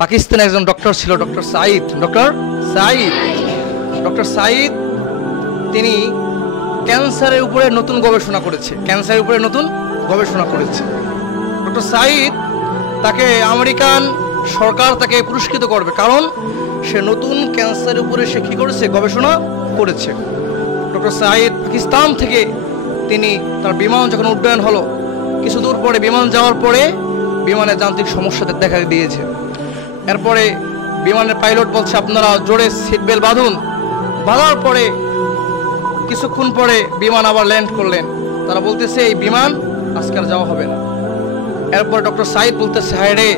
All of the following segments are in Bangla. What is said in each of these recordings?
পাকিস্তানে একজন ডক্টর ছিল, ডক্টর সাঈদ। তিনি ক্যান্সারের উপরে নতুন গবেষণা করেছে। ডক্টর সাঈদ, তাকে আমেরিকান সরকার তাকে পুরস্কৃত করবে, কারণ সে নতুন ক্যান্সারের উপরে সে কি করেছে, গবেষণা করেছে। ডক্টর সাঈদ পাকিস্তান থেকে তিনি তার বিমান যখন উড্ডয়ন হলো, কিছু দূর পরে বিমান যাওয়ার পরে বিমানের যান্ত্রিক সমস্যা দেখা দিয়েছে। এরপরে বিমানের পাইলট বলছে আপনারা জোরে সিট বেল্ট বাঁধুন। বাঁধার পরে কিছুক্ষণ পরে বিমান আবার ল্যান্ড করলেন। তারা বলতেছে এই বিমান আজকে আর যাওয়া হবে না। এরপর ডক্টর সাঈদ বলতেছে হায় রে,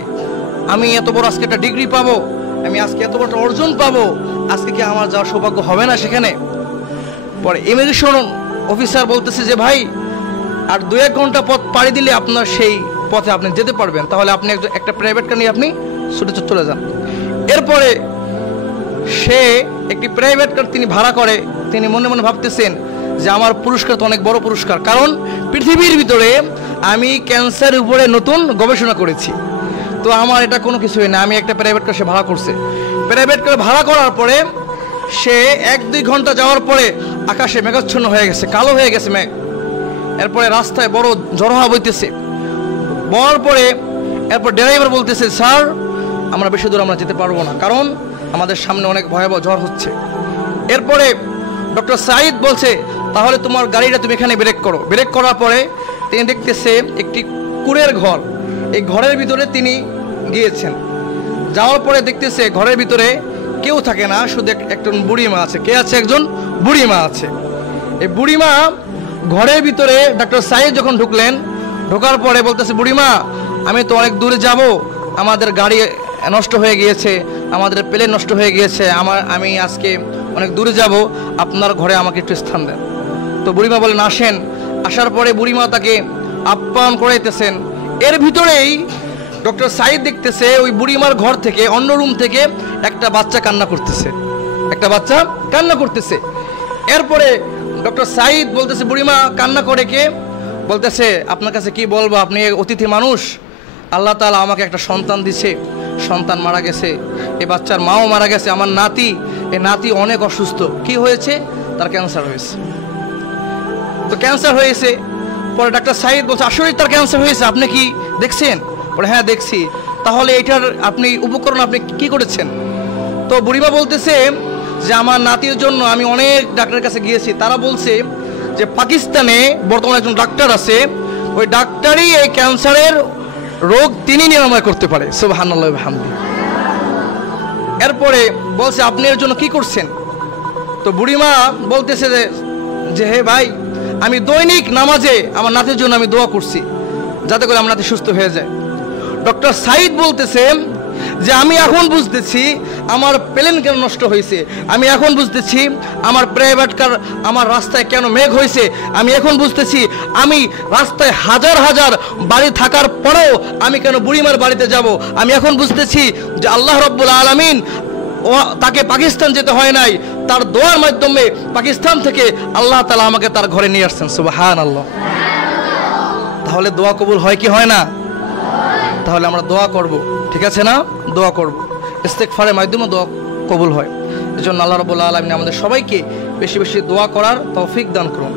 আমি এত বড় আজকে একটা ডিগ্রি পাবো, আমি আজকে এত বড় অর্জন পাবো, আজকে কি আমার যাওয়ার সৌভাগ্য হবে না সেখানে? পরে ইমিগ্রেশন অফিসার বলতেছে যে ভাই, আর 2-1 ঘন্টা পথ পাড়ি দিলে আপনার সেই পথে আপনি যেতে পারবেন, তাহলে আপনি একটা প্রাইভেট কার নিয়ে আপনি ছুটে চলে যান। এরপরে সে একটি প্রাইভেট কার তিনি ভাড়া করে। তিনি মনে মনে ভাবতেছেন যে আমার পুরস্কার তো অনেক বড় পুরস্কার, কারণ পৃথিবীর ভিতরে আমি ক্যান্সারের উপরে নতুন গবেষণা করেছি, তো আমার এটা কোনো কিছুই না। আমি একটা প্রাইভেট কার সে ভাড়া করছে। প্রাইভেট কার ভাড়া করার পরে সে 1-2 ঘন্টা যাওয়ার পরে আকাশে মেঘাচ্ছন্ন হয়ে গেছে, কালো হয়ে গেছে মেঘ। এরপরে রাস্তায় বড় ঝড় বইতেছে। বলার পরে এরপর ড্রাইভার বলতেছে স্যার, আমরা বেশি দূর আমরা যেতে পারবো না, কারণ আমাদের সামনে অনেক ভয়াবহ ঝড় হচ্ছে। এরপরে ডক্টর সাঈদ বলছে তাহলে তোমার গাড়িটা তুমি এখানে ব্রেক করো। ব্রেক করার পরে তিনি দেখতেছে একটি কুঁড়ের ঘর। এই ঘরের ভিতরে তিনি গিয়েছেন। যাওয়ার পরে দেখতেছে ঘরের ভিতরে কেউ থাকে না, শুধু একজন বুড়িমা আছে। কে আছে? একজন বুড়িমা আছে। এই বুড়িমা ঘরের ভিতরে ডক্টর সাঈদ যখন ঢোকার পরে বলতেছে বুড়িমা, আমি তো অনেক দূরে যাব, আমাদের গাড়ি নষ্ট হয়ে গিয়েছে, আমাদের প্লেন নষ্ট হয়ে গিয়েছে, আমি আজকে অনেক দূরে যাব, আপনার ঘরে আমাকে একটু স্থান দেন। তো বুড়িমা বলেন আসেন। আসার পরে বুড়িমা তাকে আপ্যায়ন করাইতেছেন। এর ভিতরেই ডক্টর সাঈদ দেখতেছে ওই বুড়িমার ঘর থেকে, অন্য রুম থেকে একটা বাচ্চা কান্না করতেছে। এরপরে ডক্টর সাঈদ বলতেছে বুড়িমা কান্না করে কে? বলতেছে আপনার কাছে কি বলবো, আপনি অতিথি মানুষ, আল্লাহ তাআলা আমাকে একটা সন্তান দিছে, সন্তান মারা গেছে, এই বাচ্চার মাও মারা গেছে, আমার নাতি, এই নাতি অনেক অসুস্থ। কি হয়েছে? তার ক্যান্সার হয়েছে। তো ক্যান্সার হয়েছে। পরে ডাক্তার সাঈদ বলছে আসলেই তার ক্যান্সার হয়েছে, আপনি কি দেখছেন? বলে হ্যাঁ দেখছি। তাহলে এটার আপনি উপকরণ আপনি কি করেছেন? তো বুড়িমা বলতেছে যে আমার নাতির জন্য আমি অনেক ডাক্তারের কাছে গিয়েছি, তারা বলছে যে পাকিস্তানে বর্তমানে একজন ডাক্তার আছে, ওই ডাক্তারই এই ক্যান্সারের রোগ তিনি নিরাময় করতে পারে। সুবহানাল্লাহ ওয়া বিহামদিহি। এরপরে বলছে আপনি এর জন্য কি করছেন? তো বুড়িমা বলতেছে যে হে ভাই, আমি দৈনিক নামাজে আমার নাতির জন্য আমি দোয়া করছি, যাতে করে আমার নাতি সুস্থ হয়ে যায়। ডক্টর সাঈদ বলতেছে যে আমি এখন বুঝতেছি আমার প্লেন কেন নষ্ট হয়েছে, আমি এখন বুঝতেছি আমার প্রাইভেট কার আমার রাস্তায় কেন মেঘ হয়েছে, আমি এখন বুঝতেছি আমি রাস্তায় হাজার হাজার বাড়ি থাকার পরেও আমি কেন বুড়িমার বাড়িতে যাব। আমি এখন বুঝতেছি যে আল্লাহ রাব্বুল আলামিন তাকে পাকিস্তান যেতে হয় নাই, তার দোয়ার মাধ্যমে পাকিস্তান থেকে আল্লাহ তাআলা আমাকে তার ঘরে নিয়ে আসছেন। সুবহানাল্লাহ। তাহলে দোয়া কবুল হয় কি হয় না? তাহলে আমরা দোয়া করব, ঠিক আছে না? দোয়া করব, ইস্তেগফারের মাধ্যমে দোয়া কবুল হয়। এজন্য আল্লাহ রাব্বুল আলামিন আমাদের সবাইকে বেশি বেশি দোয়া করার তৌফিক দান করুন।